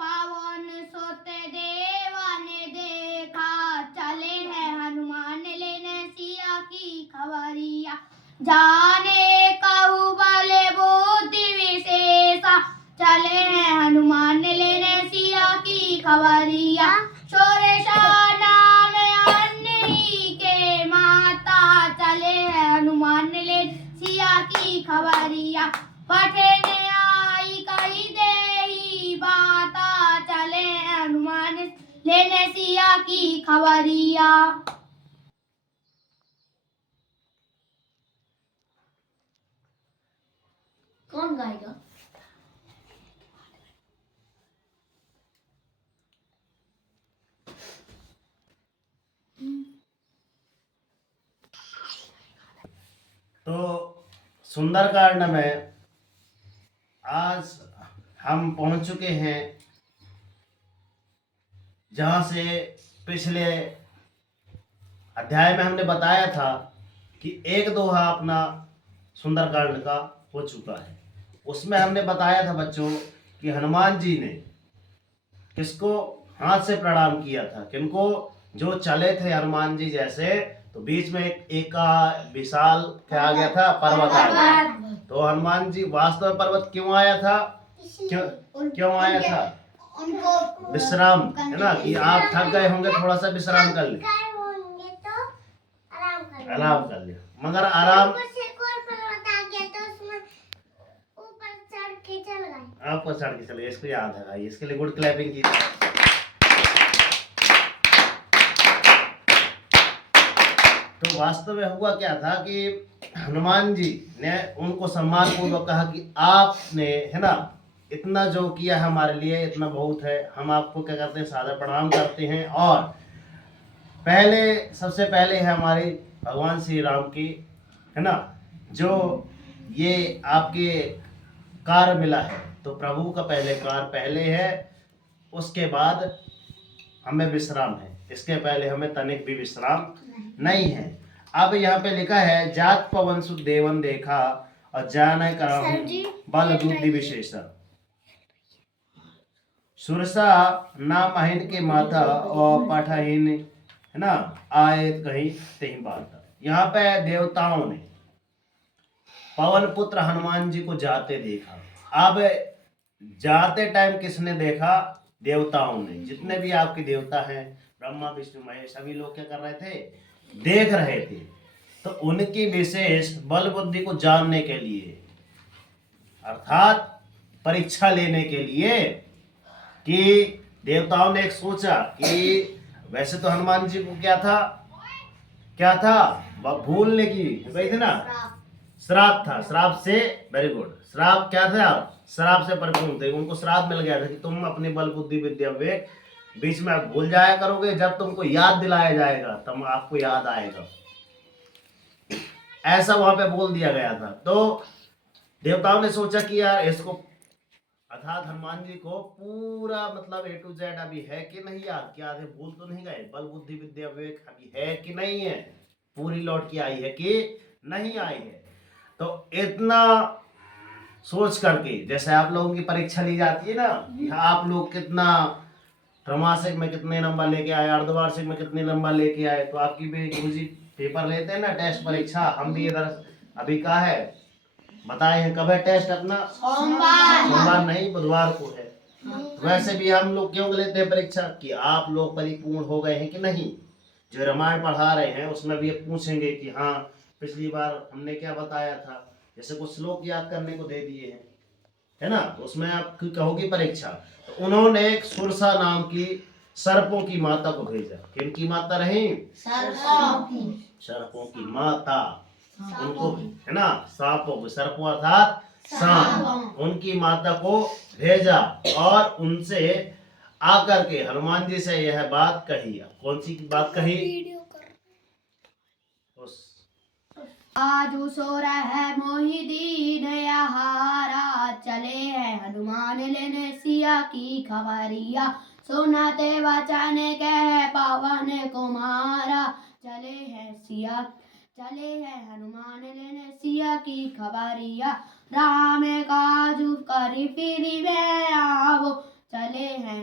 पावन सोते देवा ने देखा, चले हैं हनुमान लेने सिया की खबरिया। जाने कहु बले बुद्धि विशेषा, चले हैं हनुमान लेने सिया की खबरिया। सुरेशा नाम अन्नी के माता, चले हैं हनुमान लेने सिया की खबरिया। पठे ने आई कही देही बाता, चले हैं हनुमान लेने सिया की खबरिया। कौन गाएगा? तो सुंदरकांड में आज हम पहुंच चुके हैं जहां से पिछले अध्याय में हमने बताया था कि एक दोहा अपना सुंदरकांड का हो चुका है। उसमें हमने बताया था बच्चों कि हनुमान जी ने किसको हाथ से प्रणाम किया था, किनको? जो चले थे हनुमान जी जैसे, तो बीच में एक विशाल क्या आ गया था? पर्वत आ गया। तो हनुमान जी वास्तव में पर्वत क्यों आया था? क्यों आया था? उनको विश्राम, है ना, कि आप थक गए होंगे, थोड़ा सा विश्राम कर ले, आराम कर ले। मगर आराम आपको चढ़ के चले, इसको याद है भाई, इसके लिए गुड क्लैपिंग की। तो वास्तव में हुआ क्या था कि हनुमान जी ने उनको सम्मान पूर्वक कहा कि आपने, है ना, इतना जो किया है हमारे लिए, इतना बहुत है। हम आपको क्या करते हैं? सादर प्रणाम करते हैं। और पहले, सबसे पहले है हमारे भगवान श्री राम की, है ना, जो ये आपके कार्य मिला है, तो प्रभु का पहले कार्य पहले है, उसके बाद हमें विश्राम है। इसके पहले हमें तनिक भी विश्राम नहीं है। अब यहाँ पे लिखा है, जात पवन सुत देवन देखा और जान करहु बल बुद्धि विशेषा। सुरसा नाम अहिन के माथा और पठहिन, है ना, आए कहीं तही बात। यहाँ पे देवताओं ने पवन पुत्र हनुमान जी को जाते देखा। अब जाते टाइम किसने देखा? देवताओं ने। जितने भी आपके देवता हैं, ब्रह्मा विष्णु महेश, सभी लोग क्या कर रहे थे? देख रहे थे। तो उनकी विशेष बल बुद्धि को जानने के लिए, अर्थात परीक्षा लेने के लिए, कि देवताओं ने एक सोचा कि वैसे तो हनुमान जी को क्या था? क्या था? भूलने की गई थी ना, श्राप था। श्राप से, वेरी गुड, श्राप क्या था? श्राप से परिपूर्ण थे। उनको श्राप मिल गया था कि तुम अपनी बल बुद्धि विद्या विवेक बीच में भूल जाया करोगे, जब तुमको याद दिलाया जाएगा तब आपको याद आएगा, ऐसा वहां पे बोल दिया गया था। तो देवताओं ने सोचा कि यार इसको, अर्थात हनुमान जी को पूरा मतलब A to Z अभी है कि नहीं याद, क्या आधे भूल तो नहीं गए? बल बुद्धि विद्या विवेक अभी है कि नहीं है? पूरी लौट के आई है कि नहीं आई है? तो इतना सोच करके, जैसे आप लोगों की परीक्षा ली जाती है ना, आप लोग कितना त्रैमासिक में कितने नंबर लेके आए, अर्धवार्षिक में कितने नंबर लेके आए, तो आपकी भी गुरुजी पेपर लेते हैं ना, टेस्ट परीक्षा। हम भी इधर अभी का है बताए हैं, कब है टेस्ट अपना? सोमवार नहीं, बुधवार को है। वैसे भी हम लोग क्यों लेते हैं परीक्षा? कि आप लोग परिपूर्ण हो गए हैं कि नहीं। जो रामायण पढ़ा रहे हैं उसमें भी पूछेंगे कि हाँ पिछली बार हमने क्या बताया था, जैसे कुछ श्लोक याद करने को दे दिए हैं, है ना, तो उसमें आप कहोगी परीक्षा। तो उन्होंने एक सुरसा नाम की सर्पों की माता को भेजा। किनकी माता रही? सर्पों की माता। उनको, है ना, सांपों, सर्पों अर्थात सांप, उनकी माता को भेजा और उनसे आकर के हनुमान जी से यह बात कही। कौन सी बात कही? आज सो रहा मोहि दीन हारा, चले हैं हनुमान लेने सिया की खबरिया। सुनते वचन कह पवन कुमारा, चले हैं हनुमान लेने सिया की खबरिया। राम काजू कर फिर वे आवो, चले हैं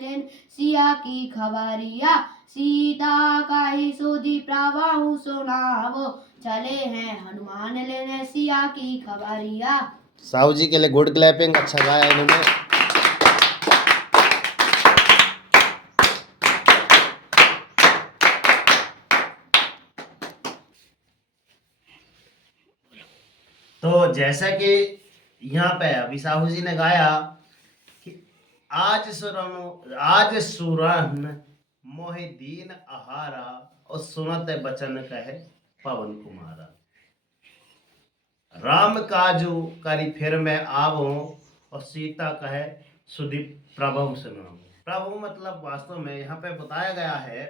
लेन सिया की खबरिया, सीता का ही सुधी प्रभु सुनावो, चले हैं हनुमान लेने सिया की खबरिया। साहू जी के लिए गुड क्लैपिंग, अच्छा गाया इन्होंने। तो जैसा कि यहाँ पे अभी साहू जी ने गाया कि आज सुरन मोहि दीन आहारा, और सुनत बचन कहे पवन कुमारा। राम काजू करी फिर मैं आवो, और सीता कहे सुधि प्रभु सुनाऊं। प्रभु मतलब वास्तव में यहाँ पे बताया गया है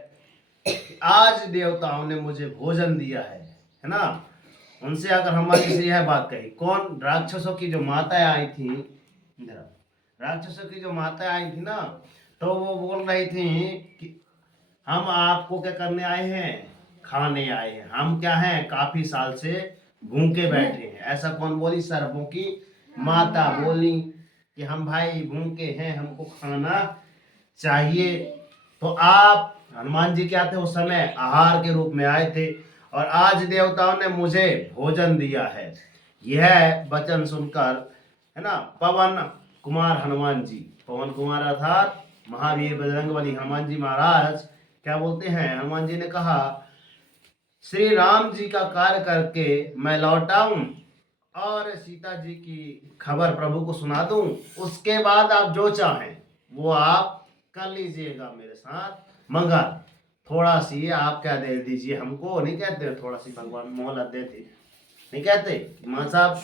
कि आज देवताओं ने मुझे भोजन दिया है ना। उनसे अगर हमारी से यह बात कही, कौन? राक्षसों की जो माताएं आई थी, राक्षसों की जो माताएं आई थी ना, तो वो बोल रही थी कि हम आपको क्या करने आए हैं? खाने आए हैं। हम क्या हैं? काफी साल से भूखे बैठे हैं। ऐसा कौन बोली? सर्पों की माता बोली कि हम भाई भूखे हैं, हमको खाना चाहिए। तो आप हनुमान जी क्या थे उस समय? आहार के रूप में आए थे, और आज देवताओं ने मुझे भोजन दिया है। यह वचन सुनकर, है ना, पवन कुमार हनुमान जी, पवन कुमार अर्थात महावीर बजरंगबली हनुमान जी महाराज क्या बोलते हैं? हनुमान जी ने कहा, श्री राम जी का कार्य करके मैं लौटाऊं और सीता जी की खबर प्रभु को सुना दूं, उसके बाद आप जो चाहें वो आप कर लीजिएगा मेरे साथ, मगर थोड़ा सी आप क्या दे दीजिए हमको। नहीं कहते थोड़ा सी भगवान मोहलत देते, नहीं कहते मां साहब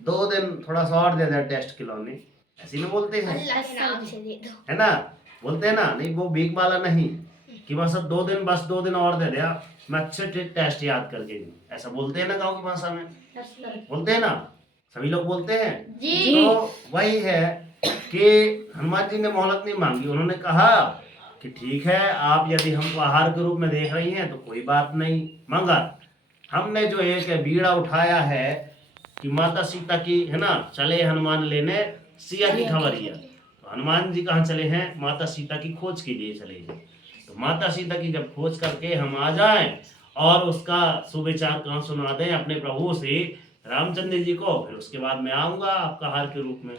2 दिन थोड़ा सा और दे दे टेस्ट खिलौने, ऐसे नहीं बोलते हैं, है ना? बोलते हैं ना, नहीं वो भीख वाला नहीं कि मां साहब 2 दिन, बस 2 दिन और दे दिया, मैं अच्छे टेस्ट याद करके दूं, ऐसा बोलते हैं ना गाँव की भाषा में, बोलते हैं ना, सभी लोग बोलते हैं जी। तो वही है कि हनुमान जी ने मोहलत नहीं मांगी। उन्होंने कहा कि ठीक है, आप यदि हमको आहार के रूप में देख रही हैं तो कोई बात नहीं, मगर हमने जो एक बीड़ा उठाया है कि माता सीता की, है ना, चले हनुमान लेने सिया की खबरिया। तो हनुमान जी कहाँ चले हैं? माता सीता की खोज के लिए चले हैं। तो माता सीता की जब खोज करके हम आ जाएं और उसका सुविचार कहाँ सुना दें अपने प्रभु से रामचंद्र जी को, फिर उसके बाद मैं आऊंगा आपका आहार के रूप में।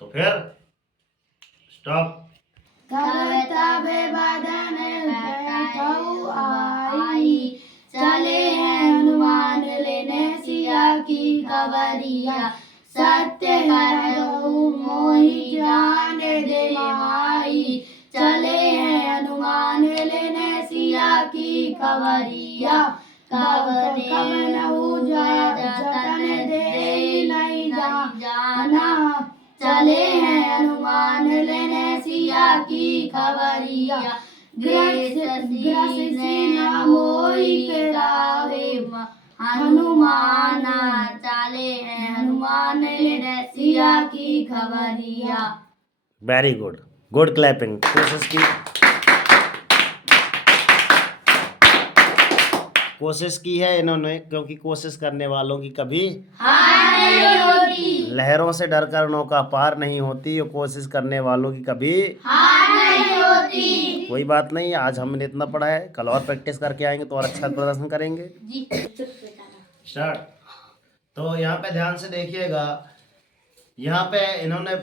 तो फिर स्टॉप। तब बदन बैठऊ आई, चले हैं हनुमान लेने सिया की खबरिया, सत्य कहूँ मोहि जान दे माई, चले हैं हनुमान लेने सिया की खबरिया, कवनहु जतन दे नहीं जाना, चले हैं हनुमान लेने सिया की खबरिया, ग्रसिन मोहि के राहे हनुमान, चले हैं हनुमान लेने सिया की खबरिया। Very good, good clapping. कोशिश की है इन्होंने, क्योंकि कोशिश करने वालों की कभी हार नहीं होती, लहरों से डरकर नौका पार नहीं होती, और कोशिश करने वालों की कभी हार नहीं होती। कोई बात नहीं, आज हमने इतना पढ़ा है, कल और प्रैक्टिस करके आएंगे तो और अच्छा प्रदर्शन करेंगे। स्टार्ट। तो यहाँ पे ध्यान से देखिएगा, यहाँ पे इन्होंने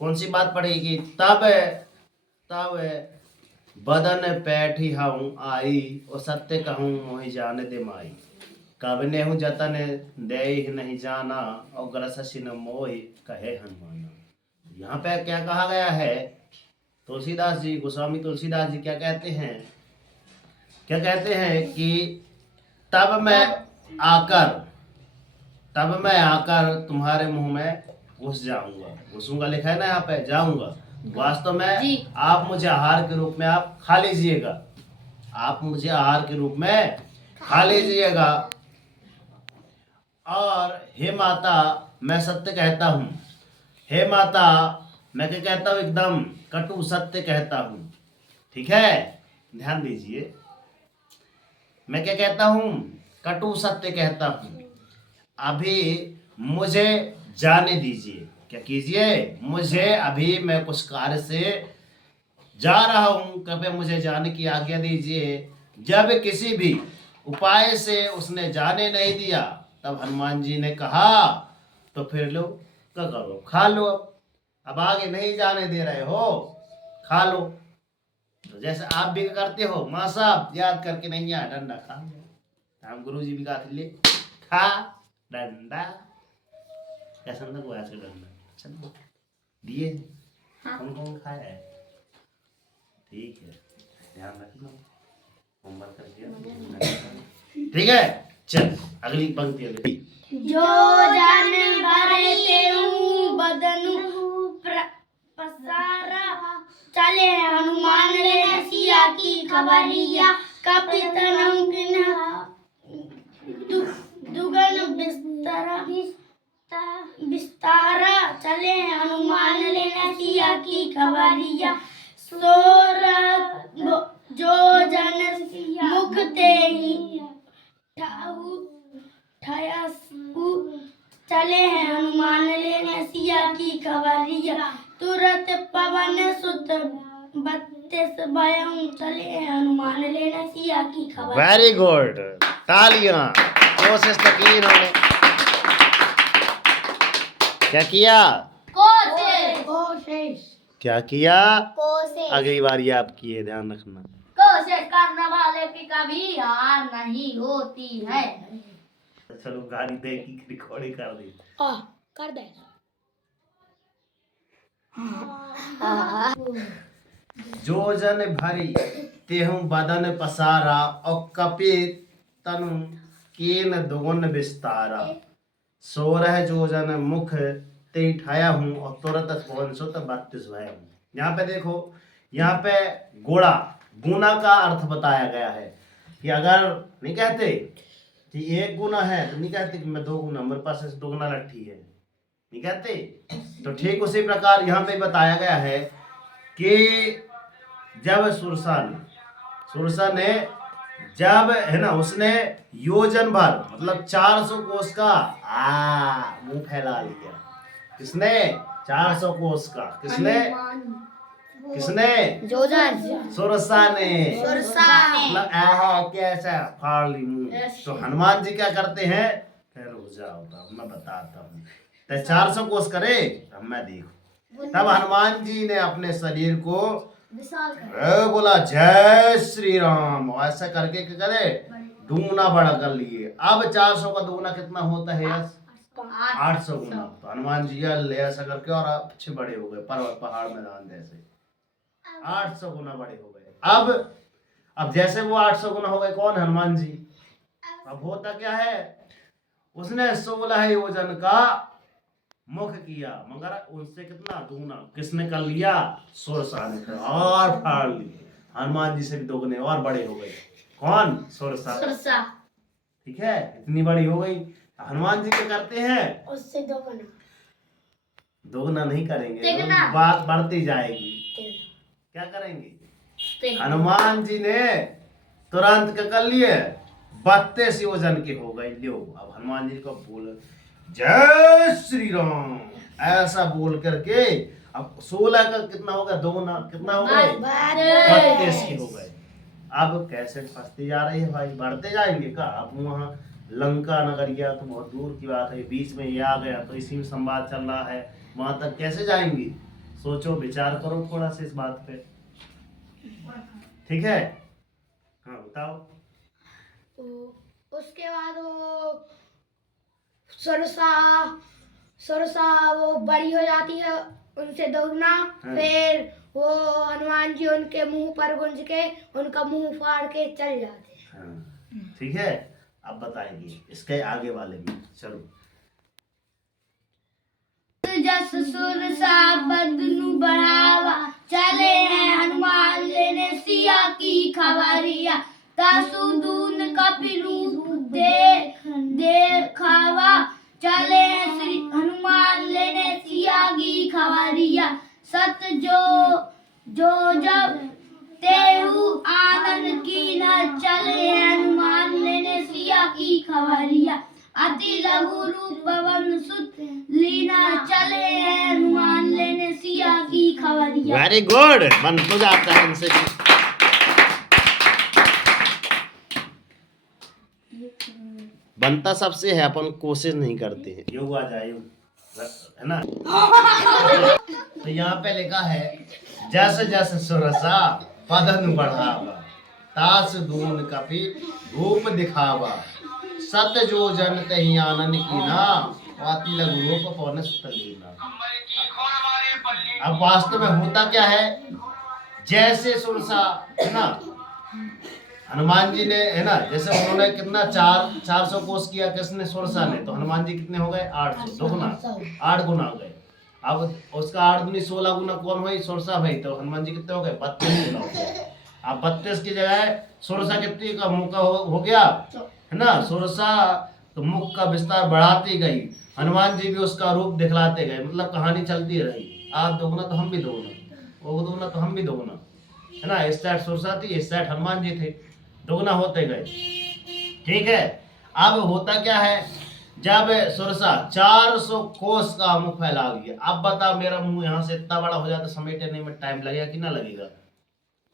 कौन सी बात पढ़ी कि तब बदन पैठी हूँ आई, और सत्य कहूँ मोहि जान दे माई, कबने हूँ जतन दे नहीं जाना, और ग्रसिन मोहि कहे हनुमाना। यहाँ पे क्या कहा गया है? तुलसीदास जी, गोस्वामी तुलसीदास जी क्या कहते हैं? क्या कहते हैं कि तब मैं आकर तुम्हारे मुंह में घुस जाऊंगा। घुसूंगा लिखा है ना यहाँ पे, जाऊंगा, वास्तव में आप मुझे आहार के रूप में आप खा लीजिएगा, आप मुझे आहार के रूप में खा लीजिएगा। और हे माता मैं सत्य कहता हूँ, हे माता मैं क्या कहता हूँ? एकदम कटु सत्य कहता हूँ, ठीक है, ध्यान दीजिए, मैं क्या कहता हूँ? कटु सत्य कहता हूँ। अभी मुझे जाने दीजिए। क्या कीजिए, मुझे अभी मैं कुछ कार्य से जा रहा हूँ, कृपया मुझे जाने की आज्ञा दीजिए। जब किसी भी उपाय से उसने जाने नहीं दिया, तब हनुमान जी ने कहा तो फिर लो, क्या करो, खा लो। अब आगे नहीं जाने दे रहे हो, खा लो। तो जैसे आप भी करते हो, माँ साहब याद करके नहीं आ डंडा खा लो। हम गुरु जी भी कहते ले खा डंडा, ऐसा ना को ऐसे डंडा चलो दिए। कौन कौन खाया है? ठीक है, ध्यान रखना, होमवर्क करके। ठीक है, चल अगली पंक्ति अगली। जो जन भरते हूँ बदन पसारा, चले हनुमान लेने सिया की खबरिया। कपितन दुगन बिस्तारा, चले हनुमान लेने सिया की खबरिया। जो जन मुख ते ही चले हैं हनुमान लेने सिया की खबरिया। तुरंत पवन सुत 32 भयं, चले हैं हनुमान लेने सिया की खबरिया। वेरी गुड, तालियां। कोशिश तो की इन्होंने, क्या किया? कोशिश क्या किया? कोशिश अगली बारी आपकी है, ध्यान रखना। कोशिश करने वाले की कभी हार नहीं होती है। चलो गाली दे की रिकॉर्डिंग कर दी। कर दे। जो जन भरी तेहु बदन पसारा, और कपि तनु कीन दुगुन विस्तारा। 16 जो जन मुख ते ठाया हूँ, और तुरंत पवन सुत 32 भय हूँ। यहाँ पे देखो, यहाँ पे गुणा गुना का अर्थ बताया गया है कि अगर नहीं कहते कि एक गुना है, तो नहीं कहते कि मैं 2 गुना, मेरे पास 2 गुना लट्ठी है, नहीं कहते। तो ठीक उसी प्रकार यहाँ पे बताया गया है कि जब सुरसा ने जब है ना, उसने योजन भर मतलब 400 कोस का मुंह फैला लिया। किसने? 400 कोस का। किसने? जोजन सुरसा ने मतलब कैसा फाड़ ली मुंह। तो हनुमान जी क्या करते हैं? रुक जाओ, तब मैं बताता हूँ। तो 400 कोस करे, अब मैं देखू। तब हनुमान जी ने अपने शरीर को बोला जय श्री राम, ऐसा करके क्या करे? दूना बड़ा कर लिए। अब 400 का दूना कितना होता है? 800 गुना। तो हनुमान जी ले ऐसा करके और अच्छे बड़े हो गए, पर्वत पहाड़ मैदान जैसे 800 गुना बड़े हो गए। अब जैसे वो 800 गुना हो गए, कौन? हनुमान जी। अब होता क्या है, उसने 16 योजन का मुख किया, मगर उनसे कितना दूना किसने कर लिया? सुरसा ने कर, और फाड़ लिए। हनुमान जी से भी दोगुने और बड़े हो गए। कौन? सुरसा। ठीक है, इतनी बड़ी हो गई। हनुमान जी क्या करते हैं? उससे दोगुना नहीं करेंगे, बात बढ़ती जाएगी। क्या करेंगे? हनुमान जी ने तुरंत क्या कर लिए? 32 योजन के हो गए। लो, अब हनुमान जी को बोल जय श्री राम ऐसा बोल करके, अब 16 का कितना होगा? दोगुना कितना हो गए? 32 के हो गए। अब कैसे फंसती जा रही है भाई, बढ़ते जाएंगे का। अब वहाँ लंका नगरिया तो बहुत दूर की बात है, बीच में ये आ गया, तो इसी में संवाद चल रहा है, वहां तक कैसे जाएंगी? सोचो, विचार करो थोड़ा सा इस बात पे। ठीक है, हाँ बताओ। उसके बाद वो सुरसा वो बड़ी हो जाती है उनसे दोगुना। फिर वो हनुमान जी उनके मुंह पर गुंज के उनका मुंह फाड़ के चल जाते हैं। ठीक है, अब बताएंगे इसके आगे वाले भी। चलो। जस सुरसा बदनु बढ़ावा, चले हैं हनुमान लेने सिया की खबरिया। तासु दून कपिलू देखावा, चले हैं श्री हनुमान लेने सिया की खबरिया। सत जो जब तेहु आनंद की न, चले हैं हनुमान लेने सिया की खबरिया। अति लघु रूप पवन सुत लीना चले हैं हनुमान लेने सिया की खबरिया। वेरी गुड, मन तो जाता है इनसे। बनता सबसे है, अपन कोशिश नहीं करते हैं। योग आ जाए है ना। तो यहाँ पे लिखा है जैसे जैसे सुरसा पदन बढ़ावा तास दून कपि रूप दिखावा सत जो जन तही आनंद की ना वाती लघु रूप पौन सुत लीना। अब वास्तव में होता क्या है, जैसे सुरसा है ना, हनुमान जी ने है ना, जैसे उन्होंने कितना 400 कोस किया किसने, सुरसा ने, तो हनुमान जी कितने हो गए 800, दुगुना 8 गुना हो गए। अब उसका 8 दूनी 16 गुना कौन हुई, सुरसा भाई, तो हनुमान जी कितने हो गए 32 गुना हो गए। अब 32 की जगह सुरसा कितनी का मुख का हो गया है ना, सुरसा तो मुख का विस्तार बढ़ाती गई, हनुमान जी भी उसका रूप दिखलाते गए, मतलब कहानी चलती रही। आप दोगुना तो हम भी दोगुना, वो दोगुना तो हम भी दोगुना, है ना। इस साइड सुरसा थी, इस साइड हनुमान जी थे, दोगुना होते गए। ठीक है, अब होता क्या है, जब सुरसा 400 कोस का मुंह फैला लिया, अब बता मेरा मुंह यहाँ से इतना बड़ा हो जाता, समेटने में टाइम लगेगा कि ना लगेगा,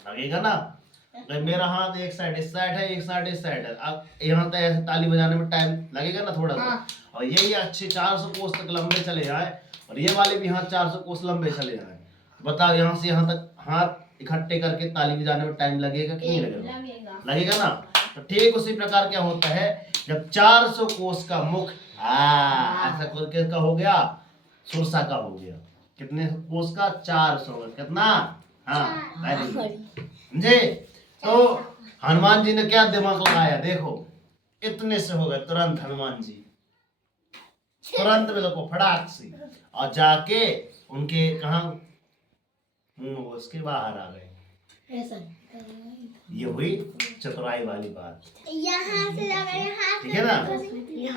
लगेगा ना। मेरा हाथ एक साइड इस साइड है, एक साइड इस साइड है, अब यहाँ तक ताली बजाने में टाइम लगेगा ना थोड़ा सा। और यही अच्छे 400 कोस तक लंबे चले जाए, और ये वाले भी हाथ 400 कोस लंबे चले जाए, बताओ यहाँ से यहाँ तक हाथ इकट्ठे करके ताली बजाने में टाइम लगेगा कि नहीं लगेगा, लगेगा ना। तो ठीक उसी प्रकार क्या होता है, जब 400 कोस का मुख ऐसा करके का हो गया, सुरसा का हो गया, कितने कोस का 400, कितना, हाँ समझे। तो हनुमान जी ने क्या दिमाग लगाया, देखो इतने से हो गए तुरंत, हनुमान जी तुरंत बिल्कुल फटाक से, और जाके उनके कहा मुंह उसके बाहर आ गए। ऐसा ये हुई चतुराई वाली बात, यहाँ से ठीक है ना।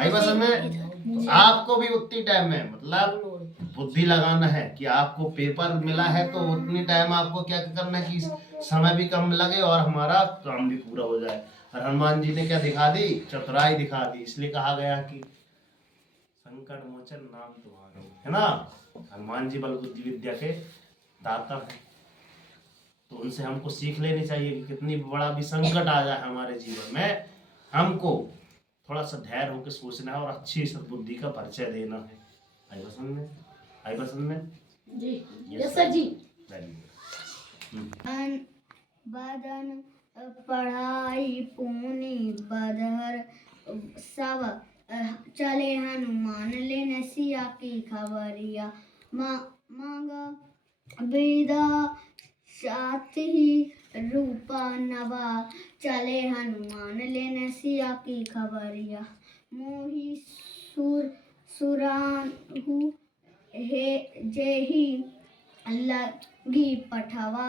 आई बस में तो आपको भी उतनी टाइम में मतलब बुद्धि लगाना है कि आपको पेपर मिला है, तो उतनी टाइम आपको क्या करना है कि समय भी कम लगे और हमारा काम भी पूरा हो जाए। और हनुमान जी ने क्या दिखा दी, चतुराई दिखा दी, इसलिए कहा गया कि संकट मोचन नाम तुम्हारा, है ना। हनुमान जी बल बुद्धि विद्या के दाता है, तो उनसे हमको सीख लेनी चाहिए कि कितनी बड़ा भी संकट आ जाए हमारे जीवन में, हमको थोड़ा सा धैर्य होकर सोचना है और अच्छी सद्बुद्धि का परिचय देना है। आई पसंद में, आई पसंद में जी, यस सर जी। बदन पढ़ाई पूनी बदहर सब चले हनुमान लेने सिया की खबरिया मांग विदा साथ ही रूपा नवा चले हनुमान लेने सिया की खबरिया मोही सुराहु हे जेही लगी पठावा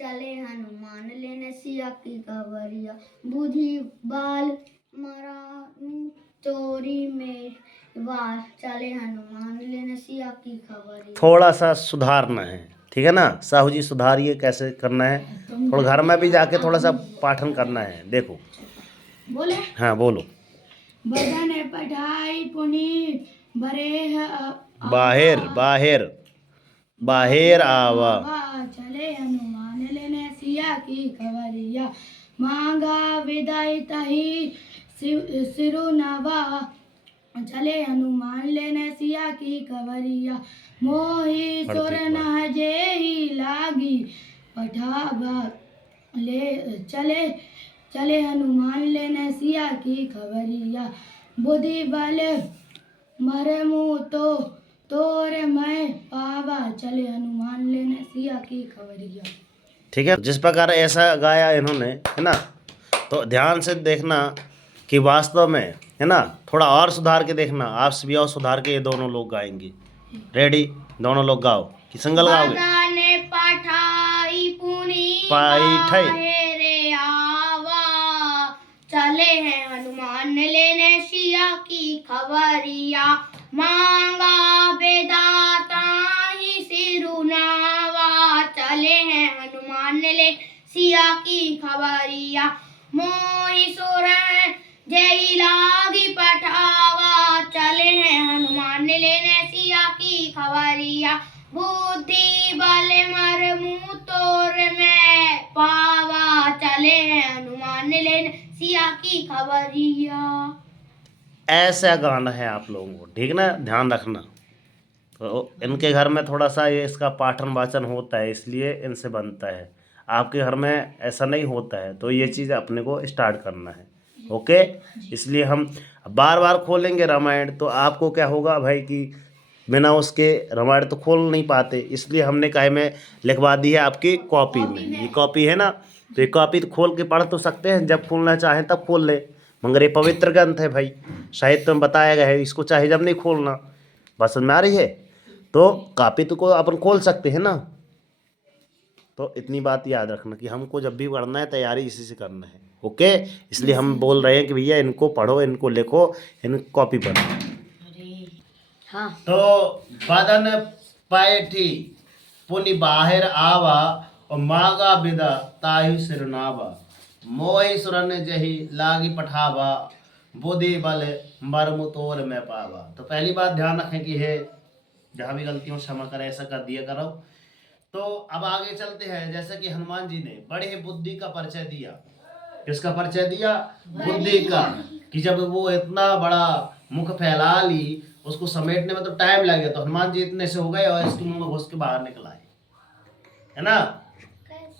चले हनुमान लेने सिया की खबरिया बुद्धि बाल मरानु चोरी में वार चले हनुमान लेने सिया की खबरिया। थोड़ा सा सुधारना है, ठीक है ना, साहू जी सुधारिए कैसे करना है, थोड़ा घर में भी जाके थोड़ा सा पाठन करना है। देखो बोले, हाँ बोलो। बदन पढ़ाई पुनीत बरे बाहर बाहर बाहर आवा चले हनुमान लेने सिया की खबरिया मांगा विदाई तही सिरु नवा चले हनुमान लेने सिया की खबरिया मोही सुर न जेही लागी पठावा ले चले हनुमान लेने सिया की खबरिया बुद्धि बल मरे मुँह तो तोरे मैं पावा चले हनुमान लेने सिया की खबरिया। ठीक है, जिस प्रकार ऐसा गाया इन्होंने, है ना, तो ध्यान से देखना कि वास्तव में, है ना, थोड़ा और सुधार के देखना, आपसे भी और सुधार के ये दोनों लोग गाएंगे। रेडी, दोनों लोग गाओ कि सिंगल गाओगे। चले हैं हनुमान लेने सिया की खबरिया मांगा बेदाता ही सिरुनावा चले हैं हनुमान ले सिया की खबरिया मोहि सुर जय खबरिया बुद्धि बल मर मुँह तोर में पावा चले हैं हनुमान लेन सिया की खबरिया। ऐसा गाना है आप लोगों को, ठीक ना, ध्यान रखना। तो इनके घर में थोड़ा सा ये इसका पाठन वाचन होता है, इसलिए इनसे बनता है। आपके घर में ऐसा नहीं होता है, तो ये चीज़ अपने को स्टार्ट करना है। ओके, इसलिए हम बार बार खोलेंगे रामायण तो आपको क्या होगा भाई कि बिना उसके रामायण तो खोल नहीं पाते, इसलिए हमने काहे में लिखवा दी है आपकी कॉपी में। ये कॉपी है ना, तो ये कॉपी तो खोल के पढ़ तो सकते हैं, जब खोलना चाहें तब खोल ले, मगर ये पवित्र ग्रंथ है भाई, साहित्य में बताया गया है, इसको चाहे जब नहीं खोलना। बात समझ में आ रही है? तो कॉपी तो को अपन खोल सकते हैं ना। तो इतनी बात याद रखना कि हमको जब भी पढ़ना है तैयारी इसी से करना है। ओके, इसलिए हम बोल रहे हैं कि भैया इनको पढ़ो, इनको लिखो, इन कॉपी पर। हाँ। तो बदन पैठी पुनि बाहर आवा और मागा बिदा तायु सिरनावा मोहि सुरन जही लागी पठावा बुद्धि बल मर्म तोर में पावा। तो पहली बात ध्यान रखें कि है जहाँ भी गलतियों क्षमा करें, ऐसा कर दिया करो। तो अब आगे चलते हैं। जैसे कि हनुमान जी ने बड़े बुद्धि का परिचय दिया। किसका परिचय दिया? बुद्धि का। कि जब वो इतना बड़ा मुख फैला ली, उसको समेटने में तो टाइम लग गया, तो हनुमान जी इतने से हो गए और इसके मुंह में घुस के बाहर निकल आए, है ना।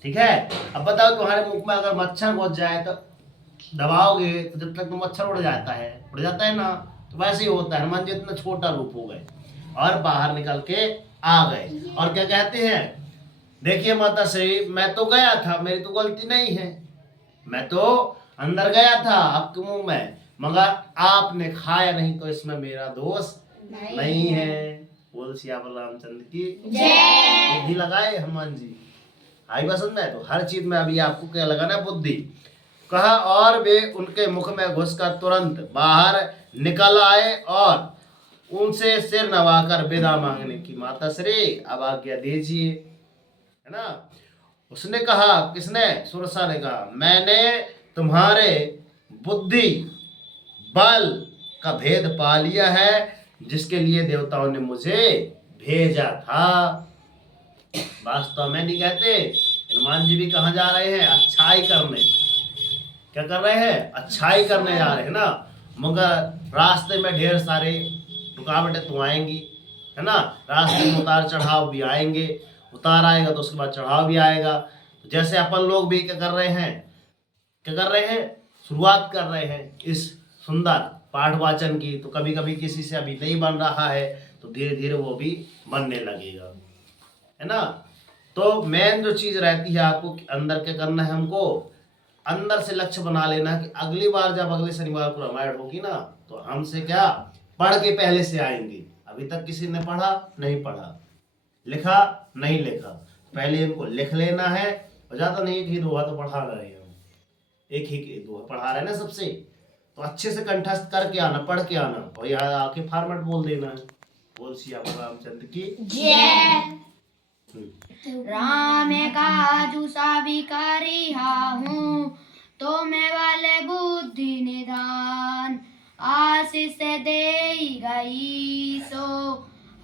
ठीक है, अब बताओ तुम्हारे मुख में अगर मच्छर घुस जाए तो दबाओगे तो जब तक तो मच्छर उड़ जाता है ना, तो वैसे ही होता है। हनुमान जी इतना छोटा रूप हो गए और बाहर निकल के आ गए। और क्या कहते हैं, देखिए माता श्री, मैं तो गया था, मेरी तो गलती नहीं है, मैं तो अंदर गया था आपके मुंह में, मगर आपने खाया नहीं, तो इसमें मेरा दोष नहीं है। बोल सियावर रामचंद्र की जय। बुद्धि लगाए हनुमान जी, आई पसंद है। तो हर चीज में अभी आपको क्या लगाना है? बुद्धि। कहा और वे उनके मुख में घुसकर तुरंत बाहर निकल आए और उनसे सिर नवाकर विदा मांगने की, माता श्री अब आज्ञा दीजिए, है ना। उसने कहा, किसने? सुरसा ने कहा, मैंने तुम्हारे बुद्धि बल का भेद पा लिया है, जिसके लिए देवताओं ने मुझे भेजा था। वास्तव में नहीं कहते, हनुमान जी भी कहाँ जा रहे हैं? अच्छाई करने। क्या कर रहे हैं? अच्छाई करने जा रहे हैं ना। मगर रास्ते में ढेर सारे रुकावटें तो आएंगी, है ना। रास्ते में उतार चढ़ाव भी आएंगे, उतार आएगा तो उसके बाद चढ़ाव भी आएगा। तो जैसे अपन लोग भी क्या कर रहे हैं? क्या कर रहे हैं? शुरुआत कर रहे हैं इस सुंदर पाठ वाचन की। तो कभी कभी किसी से अभी नहीं बन रहा है, तो धीरे धीरे वो भी बनने लगेगा, है ना। तो मेन जो चीज रहती है आपको अंदर क्या करना है, हमको अंदर से लक्ष्य बना लेना कि अगली बार जब अगले शनिवार को रामायण होगी ना, तो हमसे क्या पढ़ के पहले से आएंगे। अभी तक किसी ने पढ़ा नहीं, पढ़ा लिखा नहीं लिखा, पहले इनको लिख लेना है। और ज्यादा नहीं, एक ही दोहा तो पढ़ा रहे हैं हम, एक ही दोहा पढ़ा रहे हैं ना सबसे, तो अच्छे से कंठस्थ करके आना, पढ़ के आना, और यहाँ आके फॉर्मेट बोल देना है। बोल सियावर रामचंद्र की जय। राम काजू सविकारिहा हूँ, तो मैं वाले बुद्धि निधान, आशीष दे गई सो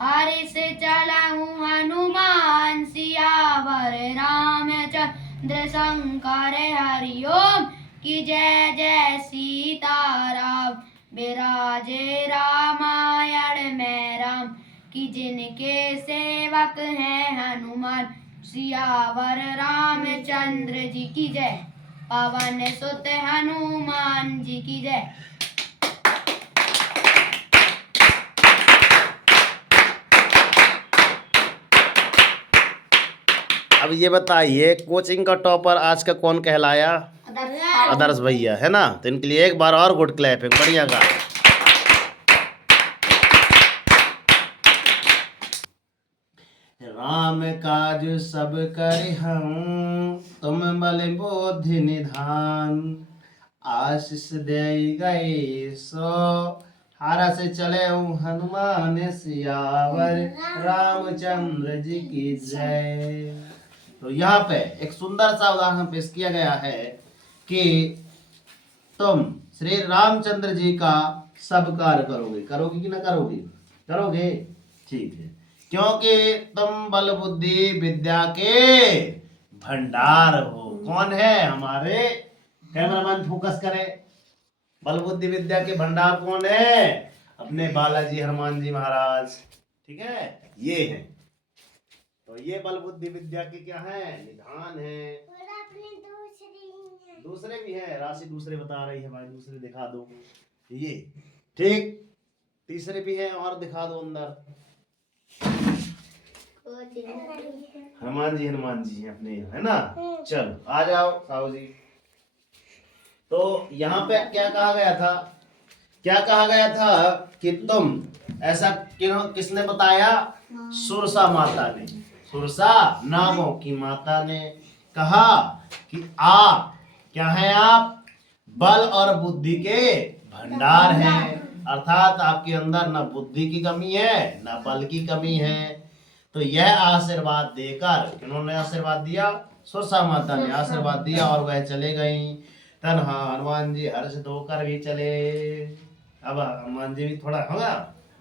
हरि से चला हूँ हनुमान, सियावर रामचंद्र शंकर हरिओम की जय। जय सीताराम विराजे रामायण में राम, कि जिनके सेवक हैं हनुमान, सियावर रामचंद्र जी की जय। पवन सुत हनुमान जी की जय। अब ये बताइए, कोचिंग का टॉपर आज का कौन कहलाया? आदर्श भैया, है ना। तो इनके लिए एक बार और गुड क्लैपिंग, बढ़िया गा। राम काज सब करिहूँ, तुम बल बुद्धि निधान, आशीष दे गए सो हरष चले हनुमान, सियावर रामचंद्र जी की जय। तो यहाँ पे एक सुंदर सा उदाहरण पेश किया गया है कि तुम श्री रामचंद्र जी का सब कार्य करोगे। करोगे कि ना करोगे? करोगे, ठीक है। क्योंकि तुम बल बुद्धि विद्या के भंडार हो। कौन है? हमारे कैमरामैन फोकस करे। बल बुद्धि विद्या के भंडार कौन है? अपने बालाजी हनुमान जी महाराज। ठीक है, ये है। तो ये बल बुद्धि विद्या के क्या है? निधान है। दूसरे भी है, राशि दूसरे बता रही है भाई, दूसरे दिखा दो। ये ठीक, तीसरे भी है और दिखा दो अंदर। हनुमान जी हैं अपने, है ना। चलो आ जाओ साहू जी। तो यहाँ पे क्या कहा गया था? क्या कहा गया था कि तुम ऐसा किसने बताया? सुरसा माता ने। सुरसा नागों की माता ने कहा कि आप क्या हैं? आप बल और बुद्धि के भंडार हैं। अर्थात आपके अंदर न बुद्धि की कमी है न बल की कमी है। तो यह आशीर्वाद देकर, किन्होंने आशीर्वाद दिया? सुरसा माता ने आशीर्वाद दिया और वह चले गई। तन्हा हनुमान जी हर्षित होकर भी चले। अब हनुमान जी भी थोड़ा होगा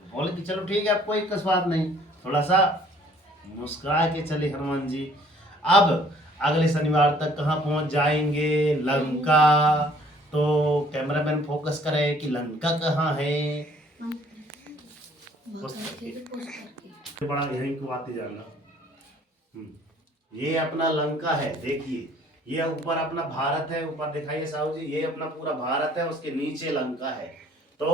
बोले कि चलो ठीक है, अब कोई कस बात नहीं, थोड़ा सा मुस्कुरा के चले हनुमान जी। अब अगले शनिवार तक कहाँ पहुंच जाएंगे? लंका। तो कैमरामैन फोकस करे कि लंका कहाँ है। बड़ा यहीं को आते जाना। ये अपना लंका है, देखिए ये ऊपर अपना भारत है, ऊपर दिखाइए साहू जी, ये अपना पूरा भारत है, उसके नीचे लंका है। तो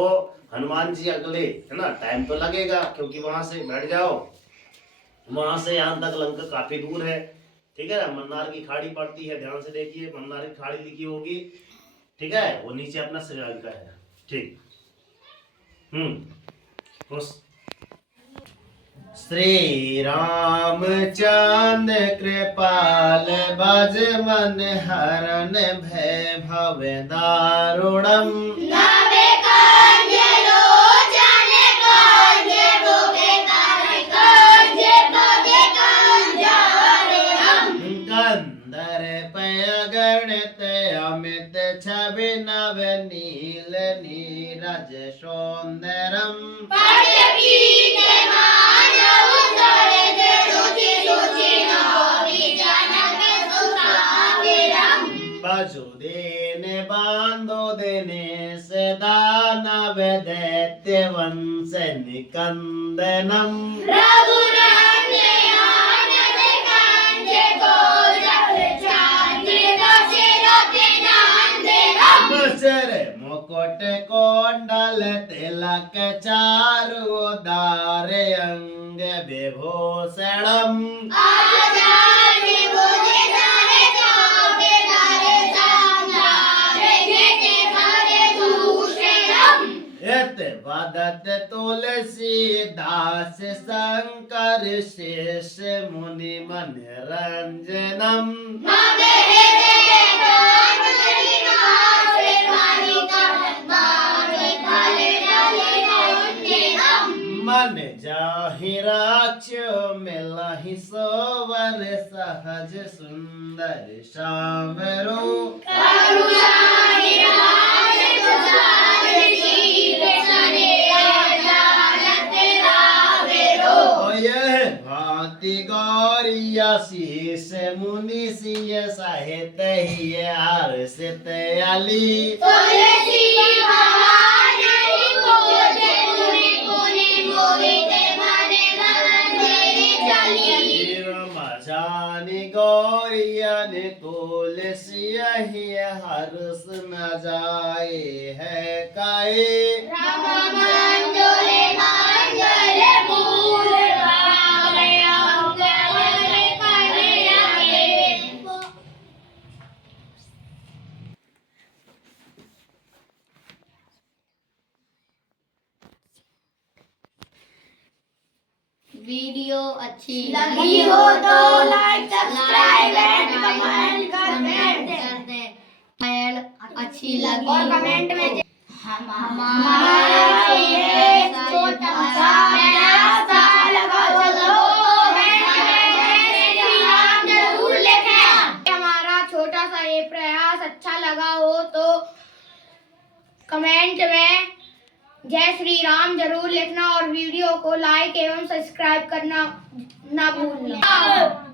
हनुमान जी अगले, है ना, टाइम तो लगेगा क्योंकि वहां से बैठ जाओ, वहां से यहाँ तक लंका काफी दूर है। ठीक है, मन्नार की खाड़ी पड़ती है, ध्यान से देखिए, मन्नार की खाड़ी लिखी होगी। ठीक है, वो नीचे अपना श्रीलंका है। ठीक, उस श्री रामचंद्र कृपाल भज मन हरन भय भव दारुणम। कंदर पय गणित अमित छवि नव नील नीरज सौंदरम। वसुदेन बांधो देने सदानव दैत्य वंश निकंदनम। बसर मुकुट कोंडल तिलक चारु दार अंग विभूषणम। यत वदत तुलसी दास शंकर शेष मुनि मन रंजनम। मन जाहि राक्ष मिलहि सोवर सहज सुंदर श्यामरो। भांति गौरिया शीस मुनि सिय साहित ही हर्षित अली। मचानी गौरियन तुलसी हर्ष न जाए है काए। वीडियो अच्छी लगी हो तो लाइक सब्सक्राइब एंड कमेंट कर दे। अच्छी लगी और कमेंट में हमारा ये छोटा सा प्रयास लगा जरूर लिखें। हमारा छोटा सा ये प्रयास अच्छा लगा हो तो कमेंट में जय श्री राम जरूर लिखना और वीडियो को लाइक एवं सब्सक्राइब करना ना भूलना।